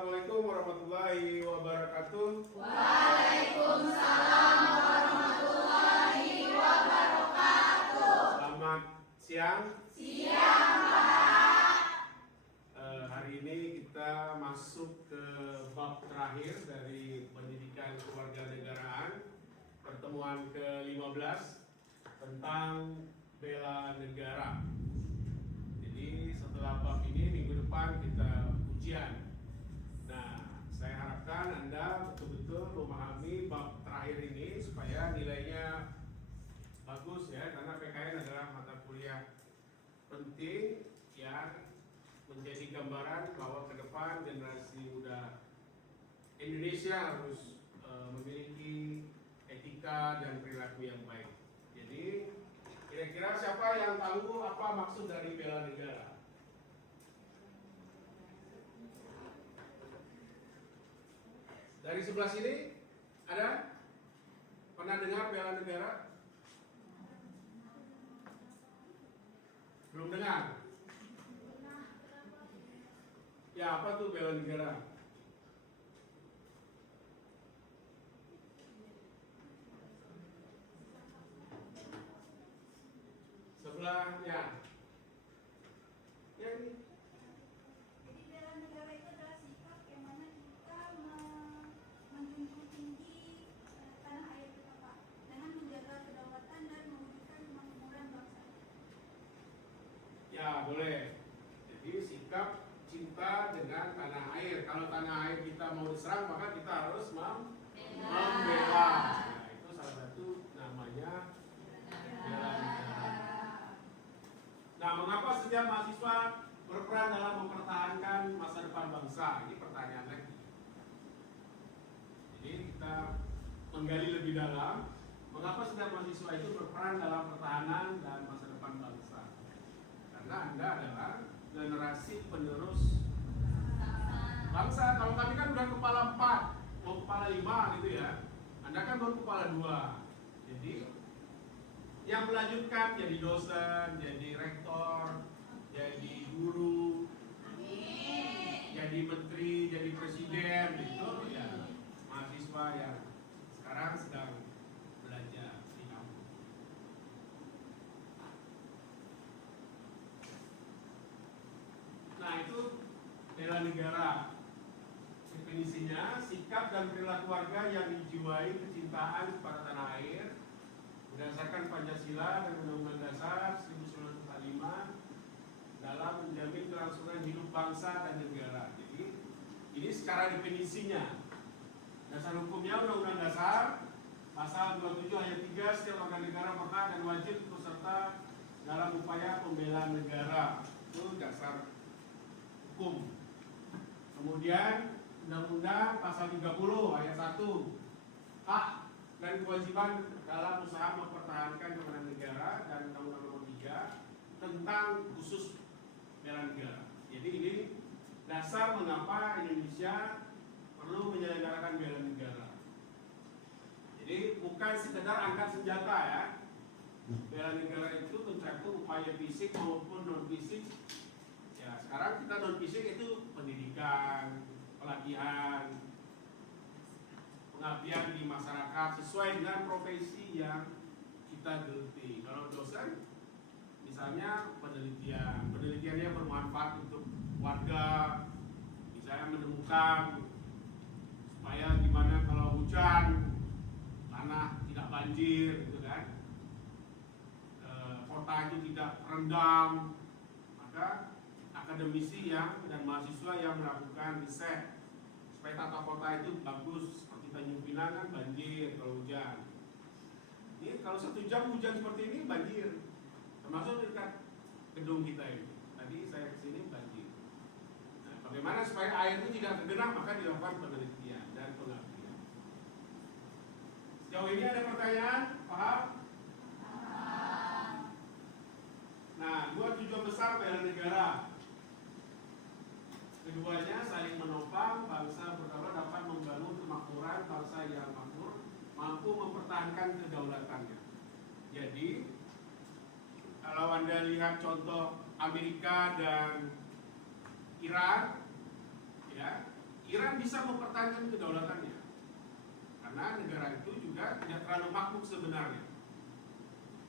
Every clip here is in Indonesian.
Assalamualaikum warahmatullahi wabarakatuh. Waalaikumsalam warahmatullahi wabarakatuh. Selamat siang. Siang, Pak. Hari ini kita masuk ke bab terakhir dari pendidikan kewarganegaraan, pertemuan ke-15 tentang bela negara. Jadi setelah bab ini minggu depan kita ujian. Nah, saya harapkan Anda betul-betul memahami bab terakhir ini supaya nilainya bagus ya, karena PKN adalah mata kuliah penting yang menjadi gambaran bahwa ke depan generasi muda Indonesia harus memiliki etika dan perilaku yang baik. Jadi kira-kira siapa yang tahu apa maksud dari bela negara? Dari sebelah sini ada? Pernah dengar bela negara? Belum dengar? Ya, apa tuh bela negara? Sebelahnya. Ya ini. Jadi bela negara itu adalah sikap yang mana kita menjunjung tinggi tanah air kita, Pak, dengan menjaga kedaulatan dan mewujudkan kemakmuran bangsa. Ya, boleh. Jadi sikap cinta dengan tanah air. Kalau tanah air kita mau diserang, maka kita harus membela. Nah, itu salah satu namanya bela negara. Nah, mengapa setiap mahasiswa berperan dalam mempertahankan masa depan bangsa? Ini pertanyaan lagi. Jadi kita menggali lebih dalam, mengapa setiap mahasiswa itu berperan dalam pertahanan dan masa depan bangsa? Karena Anda adalah generasi penerus bangsa. Kalau kami kan udah kepala 4, mau kepala 5 gitu ya. Anda kan baru kepala 2. Jadi yang melanjutkan jadi dosen, jadi rektor, jadi guru, jadi menteri, jadi presiden, itu ya mahasiswa yang sekarang sedang belajar di kampus. Nah, itu bela negara. Definisinya, sikap dan perilaku warga yang dijiwai kecintaan kepada tanah air berdasarkan Pancasila dan Undang-Undang Dasar 1945 dalam menjamin kelangsungan hidup bangsa dan negara. Jadi ini secara definisinya. Dasar hukumnya Undang-Undang Dasar pasal 27 ayat 3, setiap warga negara berhak dan wajib ikut serta dalam upaya pembelaan negara. Itu dasar hukum. Kemudian Undang-Undang pasal 30 ayat 1, hak dan kewajiban dalam usaha mempertahankan keamanan negara, dan Undang-Undang Nomor 3 tentang khusus bela negara. Jadi ini dasar mengapa Indonesia perlu menyelenggarakan bela negara. Jadi bukan sekedar angkat senjata ya. Bela negara itu mencakup upaya fisik maupun non fisik. Ya, sekarang kita non fisik itu pendidikan, pelatihan, pengabdian di masyarakat sesuai dengan profesi yang kita geluti. Kalau dosen, misalnya penelitiannya bermanfaat untuk warga, misalnya menemukan supaya gimana kalau hujan tanah tidak banjir, gitu kan, kota itu tidak rendam, maka akademisi dan mahasiswa yang melakukan riset supaya tata kota itu bagus. Seperti Tanjung Pinang kan banjir kalau hujan. Ini kalau 1 jam hujan seperti ini banjir, termasuk dekat gedung kita ini. Tadi saya kesini banjir. Nah, bagaimana supaya air itu tidak tergenang, maka dilakukan penelitian dan pengabdian. Sejauh ini ada pertanyaan? Paham? Nah, 2 tujuan besar bela negara. Keduanya saling menopang, bangsa berdaulat dapat membangun kemakmuran, bangsa yang makmur mampu mempertahankan kedaulatannya. Jadi kalau Anda lihat contoh Amerika dan Iran, ya, Iran bisa mempertahankan kedaulatannya karena negara itu juga tidak terlalu makmur sebenarnya,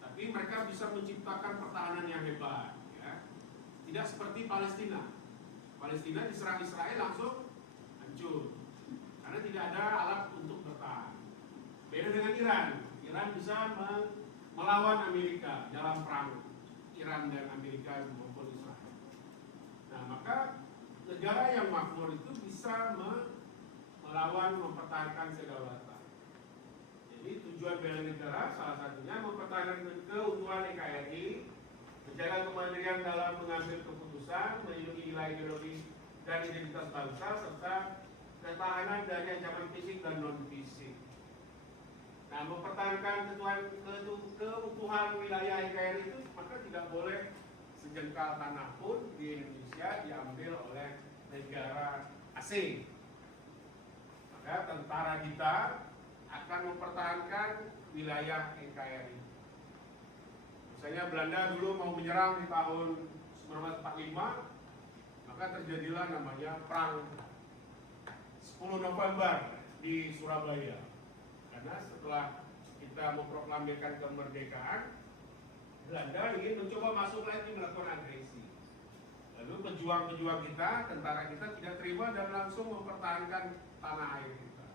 tapi mereka bisa menciptakan pertahanan yang hebat, ya. Tidak seperti Palestina. Palestina diserang Israel langsung hancur karena tidak ada alat untuk bertahan. Beda dengan Iran. Iran bisa melawan Amerika dalam perang Iran dan Amerika maupun Israel. Nah, maka negara yang makmur itu bisa melawan, mempertahankan kedaulatan. Jadi tujuan bela negara salah satunya mempertahankan keutuhan NKRI, menjaga kemandirian dalam mengambil keputusan, melindungi nilai ideologi dan identitas bangsa, serta ketahanan dari ancaman fisik dan non fisik. Nah, mempertahankan keutuhan wilayah NKRI itu maka tidak boleh sejengkal tanah pun di Indonesia diambil oleh negara asing. Maka tentara kita akan mempertahankan wilayah NKRI. Misalnya Belanda dulu mau menyerang di tahun 1945, maka terjadilah namanya perang 10 November di Surabaya. Karena setelah kita memproklamirkan kemerdekaan, Belanda ingin mencoba masuk lagi melakukan agresi. Lalu pejuang-pejuang kita, tentara kita tidak terima dan langsung mempertahankan tanah air kita.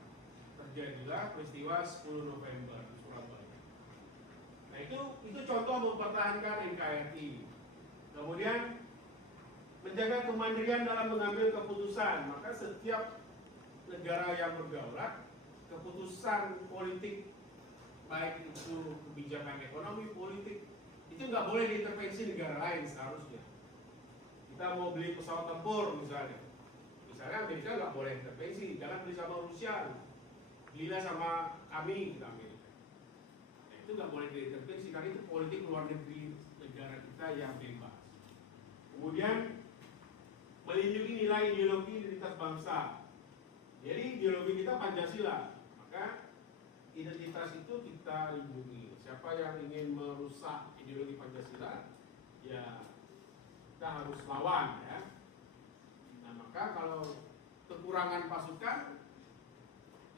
Terjadilah peristiwa 10 November di Surabaya. Nah, itu contoh mempertahankan NKRI. Kemudian menjaga kemandirian dalam mengambil keputusan. Maka setiap negara yang berdaulat, keputusan politik, baik itu kebijakan ekonomi, politik, itu nggak boleh diintervensi negara lain seharusnya. Kita mau beli pesawat tempur misalnya Amerika nggak boleh intervensi, jangan beli sama Rusia, belilah sama kami, kita Amerika. Nah, itu nggak boleh diintervensi karena itu politik luar negeri negara kita yang bebas. Kemudian melindungi nilai ideologi identitas bangsa. Jadi ideologi kita Pancasila, maka identitas itu kita lindungi. Siapa yang ingin merusak ideologi Pancasila, ya kita harus lawan, ya. Nah, maka kalau kekurangan pasukan,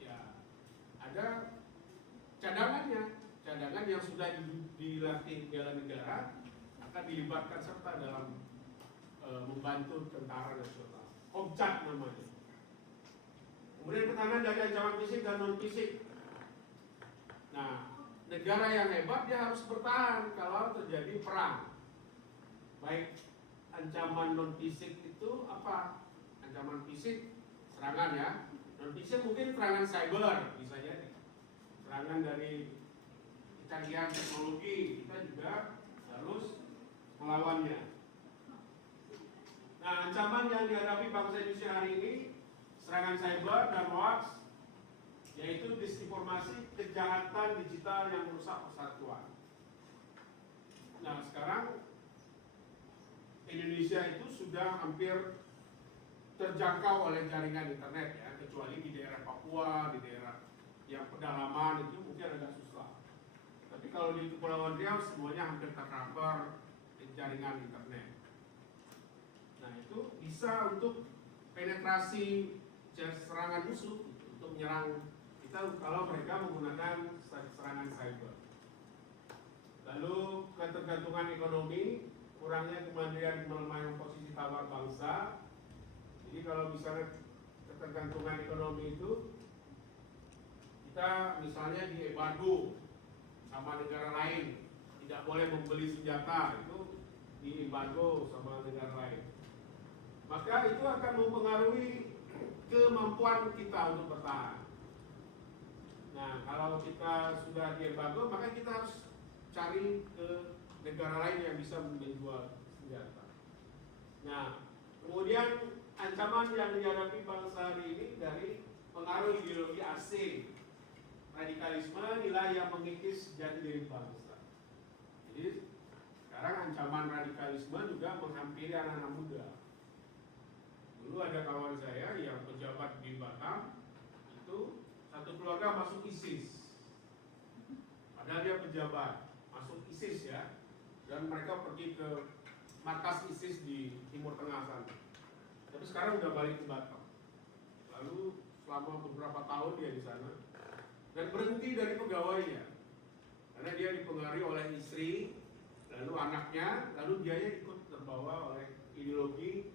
ya ada cadangan yang sudah dilatih bela negara akan dilibatkan serta dalam membantu tentara nasional. Komcat namanya. Kemudian pertahanan dari ancaman fisik dan non fisik. Nah, negara yang hebat dia harus bertahan kalau terjadi perang. Baik ancaman non fisik itu apa? Ancaman fisik serangan, ya. Non fisik mungkin serangan cyber bisa jadi. Serangan dari kecanggihan teknologi, kita juga harus melawannya. Nah, ancaman yang dihadapi bangsa Indonesia hari ini, serangan cyber dan hoax, yaitu disinformasi, kejahatan digital yang merusak persatuan. Nah, sekarang Indonesia itu sudah hampir terjangkau oleh jaringan internet, ya, kecuali di daerah Papua, di daerah yang pedalaman itu mungkin agak susah. Tapi kalau di Kepulauan Riau semuanya hampir tercover jaringan internet. Nah, itu bisa untuk penetrasi serangan musuh, untuk menyerang kita kalau mereka menggunakan serangan cyber. Lalu ketergantungan ekonomi, kurangnya kemandirian, melemahnya posisi tawar bangsa. Jadi kalau misalnya ketergantungan ekonomi itu, kita misalnya diembargo sama negara lain, tidak boleh membeli senjata, itu diembargo sama negara lain. Maka itu akan mempengaruhi kemampuan kita untuk bertahan. Nah, kalau kita sudah diembargo, maka kita harus cari ke negara lain yang bisa menjual senjata. Nah, kemudian ancaman yang dihadapi bangsa hari ini dari pengaruh ideologi asing, radikalisme, nilai yang mengikis jati diri bangsa. Jadi sekarang ancaman radikalisme juga menghampiri anak-anak muda. Dulu ada kawan saya yang pejabat di Batam, itu satu keluarga masuk ISIS. Padahal dia pejabat, masuk ISIS, ya. Dan mereka pergi ke markas ISIS di Timur Tengah sana. Tapi sekarang udah balik ke Batam. lalu selama beberapa tahun dia di sana dan berhenti dari pegawainya karena dia dipengaruhi oleh istri, lalu anaknya, lalu dia ikut terbawa oleh ideologi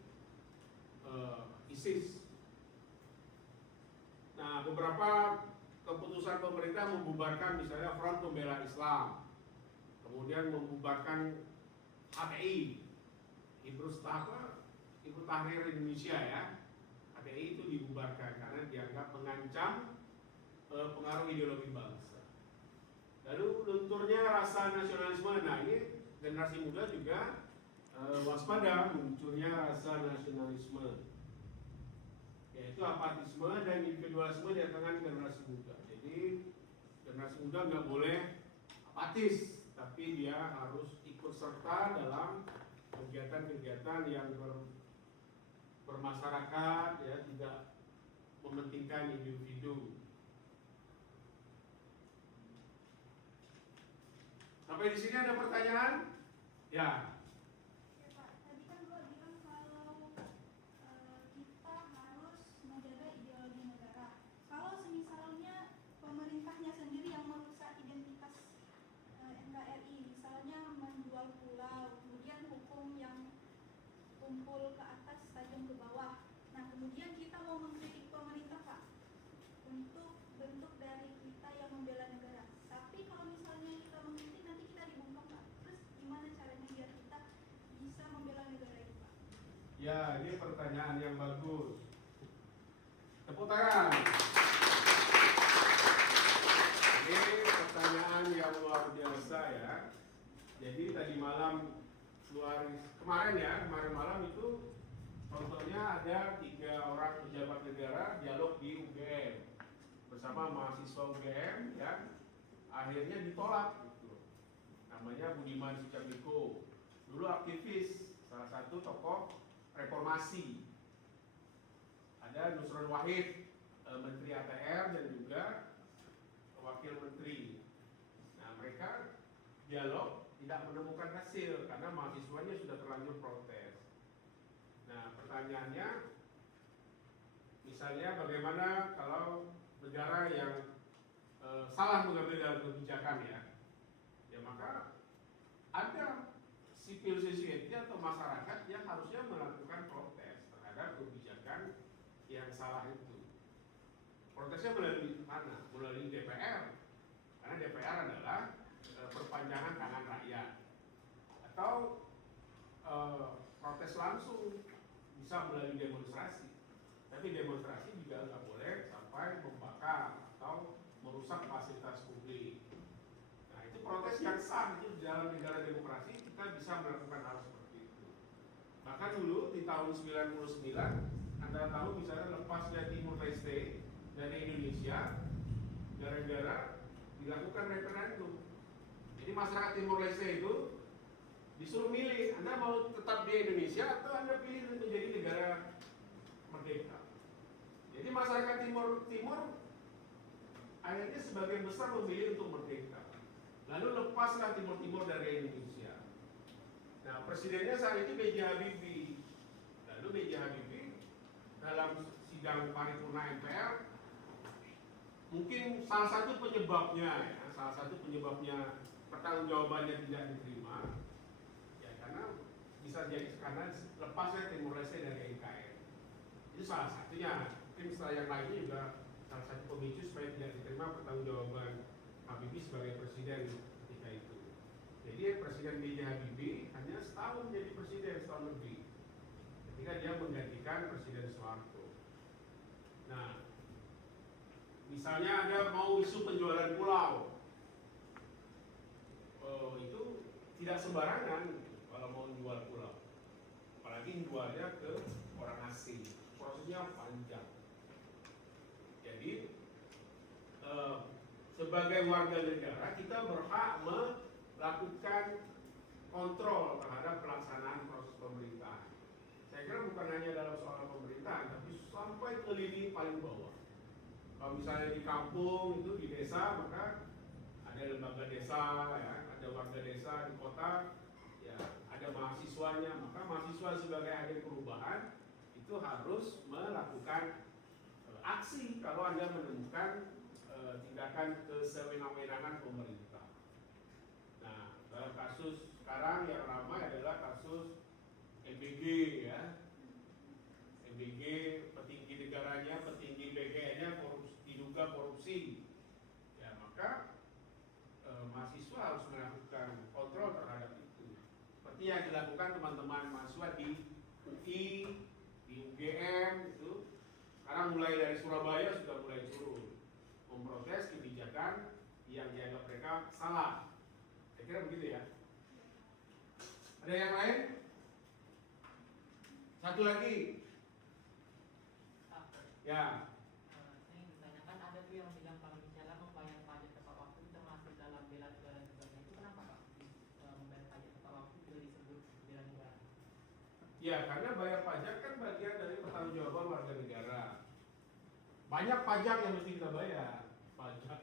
ISIS. Nah, beberapa keputusan pemerintah membubarkan misalnya Front Pembela Islam, kemudian membubarkan HTI, Hizbut Tahrir Indonesia ya. HTI itu dibubarkan karena dianggap mengancam pengaruh ideologi bangsa. Lalu lunturnya rasa nasionalisme. Nah, ini generasi muda juga waspada munculnya rasa nasionalisme, yaitu apatisme dan individualisme di tangan generasi muda. Jadi generasi muda nggak boleh apatis, tapi dia harus ikut serta dalam kegiatan-kegiatan yang bermasyarakat, ya, tidak mementingkan individu. Sampai di sini ada pertanyaan? Ya. Ya Pak, tadi kan Bapak bilang kalau kita harus menjaga ideologi negara. Kalau semisalnya pemerintahnya sendiri yang merusak identitas NKRI, misalnya menjual pulau, kemudian hukum yang kumpul ke atas, tajam ke bawah. Nah, kemudian kita mau mengkritik pemerintah Pak, untuk bentuk dari kita yang membela negara. Tapi kalau misalnya kita mengkritik, nanti kita dibungkam Pak. Terus gimana caranya biar kita bisa membela negara ini Pak? Ya, ini pertanyaan yang bagus. Tepuk tangan. Ini pertanyaan yang luar biasa ya. Jadi tadi malam kemarin malam itu contohnya ada 3 orang pejabat negara dialog di UGM bersama mahasiswa UGM yang akhirnya ditolak gitu. Namanya Budiman Sujatmiko, dulu aktivis, salah satu tokoh reformasi. Ada Nusron Wahid, Menteri ATR dan juga Wakil Menteri. Nah, mereka dialog tidak menemukan hasil karena mahasiswanya sudah terlanjur protes. Nah, pertanyaannya, misalnya bagaimana kalau negara yang salah mengambil dalam kebijakan ya maka ada civil society atau masyarakat yang harusnya melakukan protes terhadap kebijakan yang salah itu. Protesnya melalui mana? Melalui DPR, karena DPR adalah perpanjangan tangan rakyat. Atau protes langsung, bisa melalui demonstrasi. Tapi demonstrasi juga nggak boleh sampai membakar atau merusak fasilitas publik. Nah, itu protes yang sah. Itu dalam negara demokrasi kita bisa melakukan hal seperti itu. Bahkan dulu di tahun 99, Anda tahu misalnya lepasnya Timur Leste dari Indonesia gara-gara dilakukan referendum. Jadi masyarakat Timur Leste itu disuruh milih, Anda mau tetap di Indonesia atau Anda pilih untuk menjadi negara merdeka. Jadi masyarakat Timur akhirnya sebagian besar memilih untuk merdeka. Lalu lepaslah Timur dari Indonesia. Nah, presidennya saat itu B.J. Habibie. Lalu B.J. Habibie dalam sidang paripurna MPR, mungkin salah satu penyebabnya pertanggungjawabannya tidak diterima, ya karena bisa jadi karena lepasnya Timur Leste dari NKRI. Itu salah satunya. Mungkin setelah yang lainnya juga salah satu pemicu supaya tidak diterima pertanggungjawaban Habibie sebagai presiden ketika itu. Jadi Presiden B.J. Habibie hanya setahun jadi presiden, setahun lebih, ketika dia menggantikan Presiden Soeharto. Nah, misalnya ada mau isu penjualan pulau, itu tidak sembarangan kalau mau jual pulau, apalagi jualnya ke orang asing, prosesnya panjang. Jadi sebagai warga negara kita berhak melakukan kontrol terhadap pelaksanaan proses pemerintahan. Saya kira bukan hanya dalam soal pemerintahan, tapi sampai ke lini paling bawah. Kalau misalnya di kampung itu di desa, maka ada lembaga desa, ya, ada warga desa. Di kota, ya, ada mahasiswanya. Maka mahasiswa sebagai agen perubahan itu harus melakukan aksi kalau Anda menemukan tindakan kesewenang-wenangan pemerintah. Nah, dalam kasus sekarang yang ramai adalah kasus MBG ya. MBG, petinggi negaranya, petinggi BGN-nya diduga korupsi. Ya, maka mahasiswa harus melakukan kontrol terhadap itu. Seperti yang dilakukan teman-teman mahasiswa di UI, di UGM itu. Sekarang mulai dari Surabaya sudah mulai turun memprotes kebijakan yang dianggap mereka salah. Saya kira begitu ya. Ada yang lain? Satu lagi. Ya. Saya ingin bertanyakan, ada tuh yang bilang kalau misalnya membayar pajak tepat waktu termasuk dalam bela negara juga. Itu kenapa Pak? Membayar pajak tepat waktu juga disebut bela negara? Ya, karena bayar pajak kan bagian dari pertanggungjawaban warga negara. Banyak pajak yang mesti kita bayar. Pajak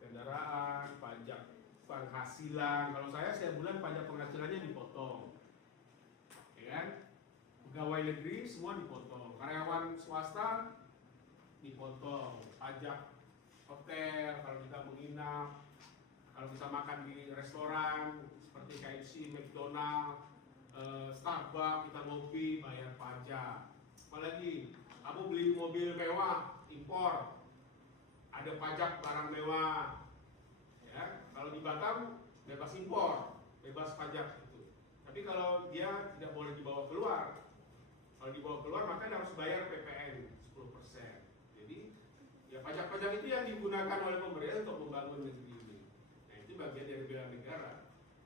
kendaraan, pajak penghasilan. Kalau saya setiap bulan pajak penghasilannya dipotong. Ya kan? Pegawai negeri semua dipotong. Karyawan swasta dipotong. Pajak hotel kalau kita menginap, kalau kita makan di restoran seperti KFC, McDonald, Starbucks, kita ngopi, bayar pajak. Apalagi kamu beli mobil mewah, impor, ada pajak barang mewah. Ya, kalau di Batam bebas impor, bebas pajak itu. Tapi kalau dia tidak boleh dibawa keluar, kalau dibawa keluar maka dia harus bayar PPN 10%. Jadi ya pajak-pajak itu yang digunakan oleh pemerintah untuk membangun negeri ini. Nah itu bagian dari bela negara.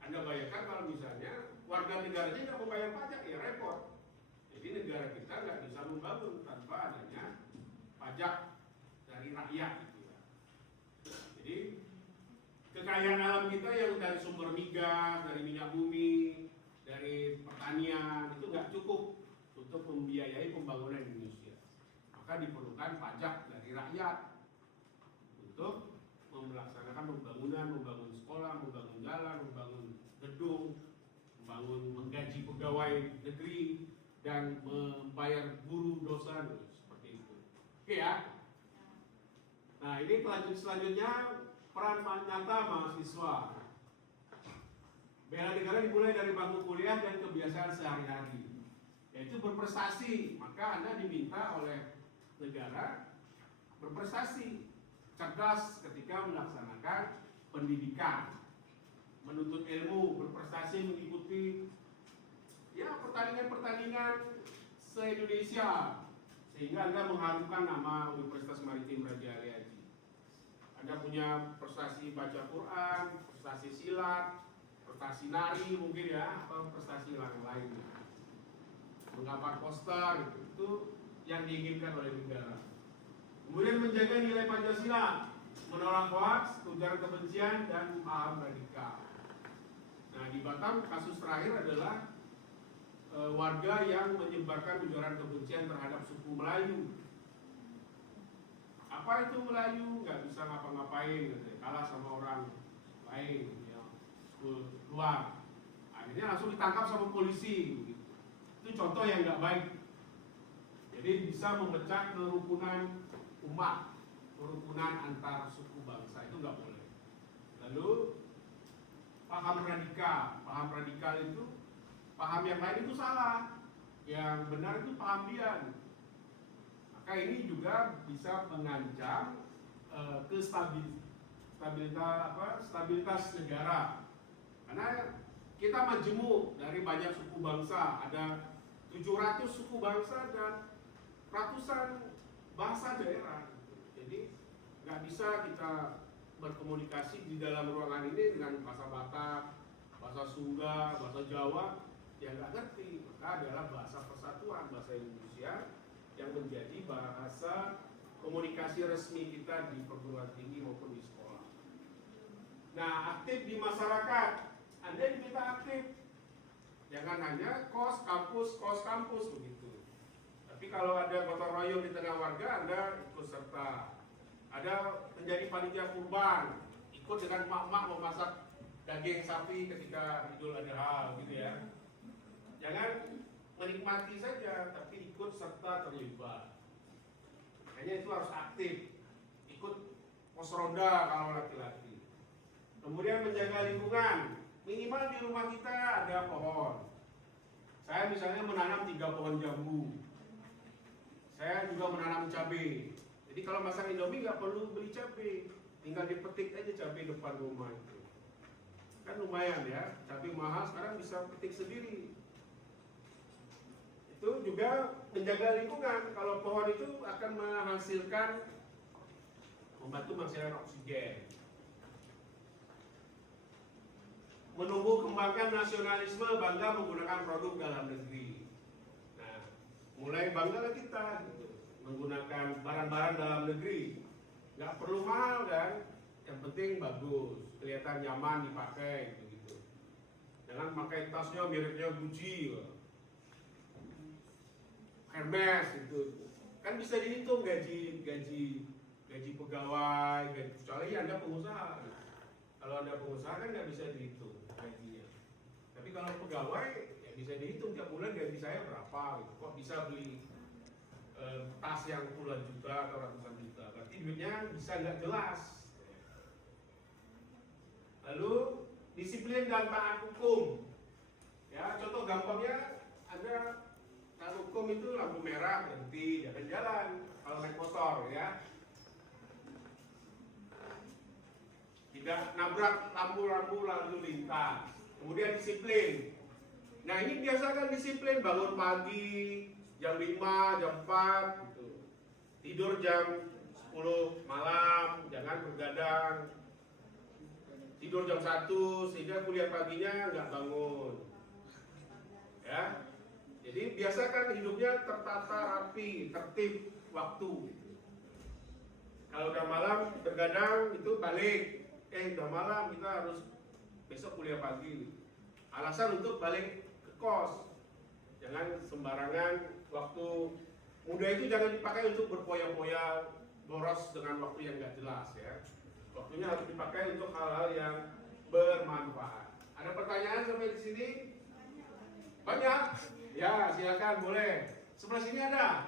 Anda bayangkan kalau misalnya warga negaranya nggak mau bayar pajak, ya repot. Jadi negara kita nggak bisa membangun tanpa adanya pajak dari rakyat gitu ya. Jadi kekayaan alam kita yang dari sumber migas, dari minyak bumi, dari pertanian itu nggak cukup untuk membiayai pembangunan Indonesia. Maka diperlukan pajak dari rakyat untuk melaksanakan pembangunan, membangun sekolah, membangun jalan, membangun gedung, menggaji pegawai negeri dan membayar guru, dosen seperti itu. Oke ya. Nah ini selanjutnya peran nyata mahasiswa. Bela negara dimulai dari bangku kuliah dan kebiasaan sehari-hari, yaitu berprestasi. Maka Anda diminta oleh negara berprestasi, cerdas ketika melaksanakan pendidikan, menuntut ilmu, berprestasi mengikuti ya pertandingan-pertandingan se-Indonesia sehingga Anda mengharumkan nama Universitas Maritim Raja Ali Haji. Anda punya prestasi baca Quran, prestasi silat, prestasi nari mungkin ya, atau prestasi lain-lainnya. Menggambar poster itu yang diinginkan oleh negara. Kemudian menjaga nilai Pancasila, menolak hoaks, ujaran kebencian dan paham radikal. Nah di Batam kasus terakhir adalah warga yang menyebarkan ujaran kebencian terhadap suku Melayu. Apa itu Melayu? Nggak bisa ngapa-ngapain, gitu. Kalah sama orang lain, ya, suku luar. Akhirnya langsung ditangkap sama polisi. Gitu. Itu contoh yang nggak baik. Jadi bisa memecah kerukunan umat, kerukunan antar suku bangsa itu nggak boleh. Lalu paham radikal itu paham yang lain itu salah, yang benar itu paham dia. Maka ini juga bisa mengancam stabilitas negara. Karena kita majemuk dari banyak suku bangsa, ada 700 suku bangsa dan ratusan bahasa daerah. Jadi nggak bisa kita berkomunikasi di dalam ruangan ini dengan bahasa Batak, bahasa Sunda, bahasa Jawa yang nggak ngerti. Maka adalah bahasa persatuan, bahasa Indonesia yang menjadi bahasa komunikasi resmi kita di perguruan tinggi maupun di sekolah. Nah, aktif di masyarakat, Anda diminta aktif. Jangan hanya kos kampus begitu. Tapi kalau ada gotong royong di tengah warga, Anda ikut serta. Ada menjadi panitia kurban, ikut dengan mak-mak memasak daging sapi ketika Idul Adha, gitu ya. Jangan menikmati saja, tapi ikut serta terlibat. Makanya itu harus aktif, ikut pos ronda kalau laki-laki. Kemudian menjaga lingkungan, minimal di rumah kita ada pohon. Saya misalnya menanam 3 pohon jambu. Saya juga menanam cabai. Jadi kalau masak Indomie nggak perlu beli cabai, tinggal dipetik aja cabai depan rumah itu. Kan lumayan ya, cabai mahal sekarang bisa petik sendiri. Itu juga menjaga lingkungan. Kalau pohon itu akan menghasilkan, membantu menghasilkan oksigen. Menumbuh kembangkan nasionalisme, bangga menggunakan produk dalam negeri. Nah, mulai bangga kita gitu, menggunakan barang-barang dalam negeri. Nggak perlu mahal kan, yang penting bagus, kelihatan nyaman dipakai gitu. Jangan pakai tasnya mereknya Gucci, Hermes gitu. Kan bisa dihitung gaji pegawai, kecuali Anda pengusaha. Kalau Anda pengusaha kan nggak bisa dihitung gajinya. Tapi kalau pegawai ya bisa dihitung tiap bulan gaji saya berapa gitu. Kok bisa beli tas yang puluhan juta atau ratusan juta? Berarti duitnya bisa nggak jelas. Lalu disiplin dan taat hukum. Ya, contoh gampangnya Anda taat hukum itu lampu merah berhenti, jangan jalan kalau naik motor ya. Tidak nabrak lampu-lampu lalu lintas. Kemudian disiplin. Nah ini biasakan disiplin, bangun pagi jam 5, jam 4 gitu. Tidur jam 10 malam, jangan begadang. Tidur jam 1 sehingga kuliah paginya nggak bangun. Ya. Jadi biasakan hidupnya tertata rapi, tertib waktu. Kalau udah malam begadang itu balik. Udah malam kita harus besok kuliah pagi. Alasan untuk balik ke kos. Jangan sembarangan waktu muda itu jangan dipakai untuk berpoya-poya, boros dengan waktu yang nggak jelas ya. Waktunya harus dipakai untuk hal-hal yang bermanfaat. Ada pertanyaan sampai di sini? Banyak? Ya, silakan boleh. Sebelah sini ada?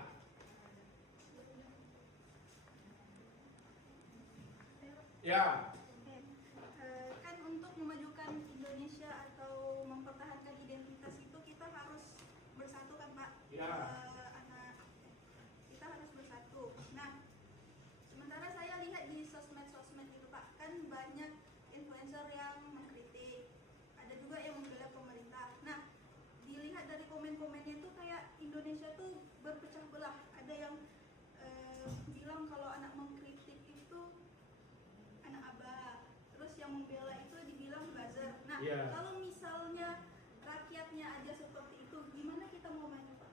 Ya. Kan untuk memajukan Indonesia atau mempertahankan identitas itu kita harus bersatu kan Pak? Ya. Kita harus bersatu. Nah, sementara saya lihat di sosmed-sosmed itu Pak, kan banyak influencer yang mengkritik, ada juga yang membela pemerintah. Nah, dilihat dari komen-komennya itu kayak Indonesia tuh berpecah belah. Ada yang bilang kalau anak mengkritik itu anak abah, terus yang membela itu dibilang buzzer. Nah, Yeah. kalau misalnya rakyatnya aja seperti itu, gimana kita mau maju Pak?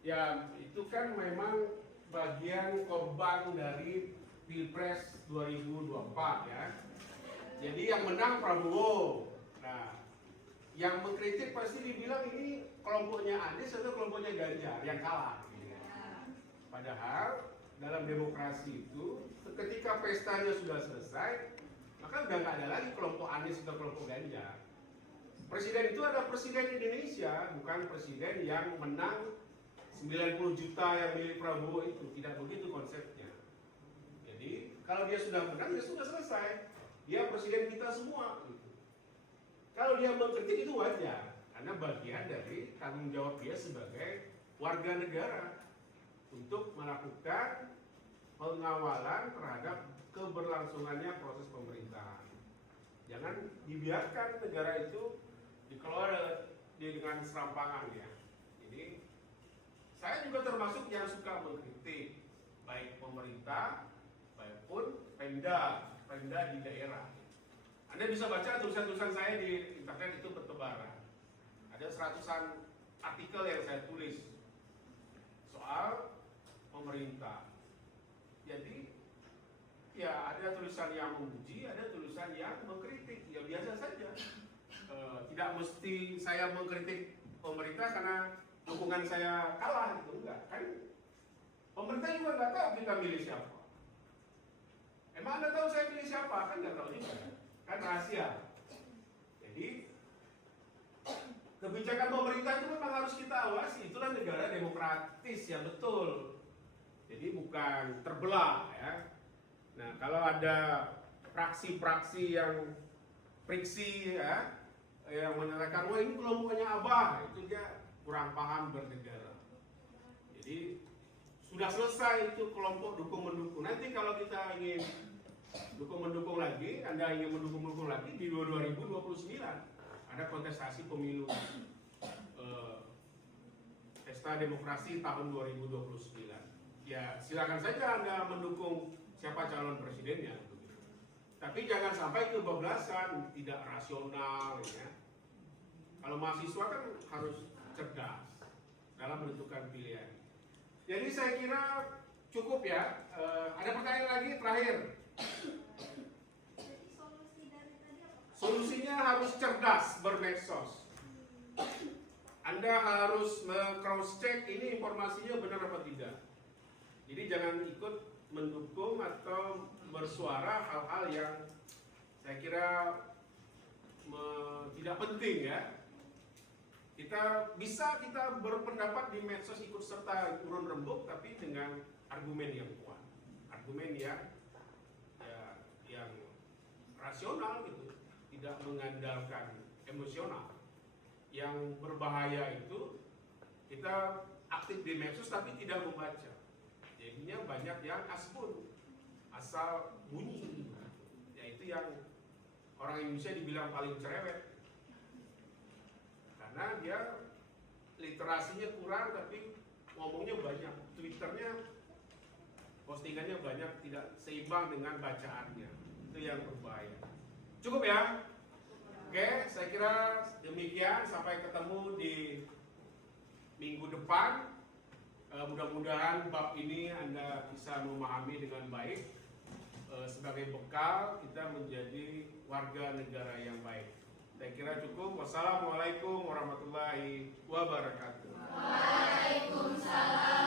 Ya, itu kan memang bagian korban dari Pilpres 2024 ya. Jadi yang menang Prabowo. Nah, yang mengkritik pasti dibilang ini kelompoknya Anies atau kelompoknya Ganjar yang kalah. Padahal dalam demokrasi itu ketika pestanya sudah selesai, maka udah nggak ada lagi kelompok Anies atau kelompok Ganjar. Presiden itu ada presiden Indonesia, bukan presiden yang menang 90 juta yang milik Prabowo itu. Tidak begitu konsepnya. Jadi kalau dia sudah menang, ya sudah selesai. Dia presiden kita semua. Kalau dia mengkritik itu wajar, karena bagian dari tanggung jawab dia sebagai warga negara untuk melakukan pengawalan terhadap keberlangsungannya proses pemerintahan. Jangan dibiarkan negara itu dikelola dengan serampangan ya. Jadi saya juga termasuk yang suka mengkritik baik pemerintah maupun Pemda di daerah. Anda bisa baca tulisan-tulisan saya di internet itu bertebaran. Ada 100-an artikel yang saya tulis soal pemerintah. Jadi ya ada tulisan yang memuji, ada tulisan yang mengkritik. Ya biasa saja. Tidak mesti saya mengkritik pemerintah karena dukungan saya kalah gitu, enggak kan? Pemerintah juga nggak tahu kita milih siapa. Emang Anda tahu saya milih siapa? Kan nggak tahu juga. Kan rahasia. Jadi kebijakan pemerintah itu memang harus kita awasi. Itulah negara demokratis yang betul. Jadi bukan terbelah ya. Nah, kalau ada praksi-praksi yang friksi ya, yang menyatakan wah ini kelompoknya Abah, itu dia kurang paham bernegara. Jadi sudah selesai itu kelompok dukung-mendukung. Nanti kalau kita ingin dukung-mendukung lagi, Anda ingin mendukung-mendukung lagi di 2029 ada kontestasi pemilu pesta demokrasi tahun 2029. Ya silakan saja Anda mendukung siapa calon presidennya. Tapi jangan sampai kebablasan, tidak rasional ya. Kalau mahasiswa kan harus cerdas dalam menentukan pilihan. Jadi saya kira cukup ya. Ada pertanyaan lagi terakhir. Jadi solusi dari tadi apa? Solusinya harus cerdas bermedsos. Anda harus cross check ini informasinya benar apa tidak. Jadi jangan ikut mendukung atau bersuara hal-hal yang saya kira tidak penting ya. Kita berpendapat di medsos ikut serta urun rembuk, tapi dengan argumen yang kuat, argumen yang rasional gitu, tidak mengandalkan emosional. Yang berbahaya itu kita aktif di medsos tapi tidak membaca, jadinya banyak yang asbun, asal bunyi, yaitu yang orang Indonesia dibilang paling cerewet. Karena dia literasinya kurang tapi ngomongnya banyak, Twitternya, postingannya banyak, tidak seimbang dengan bacaannya. Itu yang berbahaya. Cukup ya? Oke, saya kira demikian. Sampai ketemu di minggu depan. Mudah-mudahan bab ini Anda bisa memahami dengan baik. Sebagai bekal kita menjadi warga negara yang baik. Saya kira cukup. Wassalamualaikum warahmatullahi wabarakatuh. Waalaikumsalam.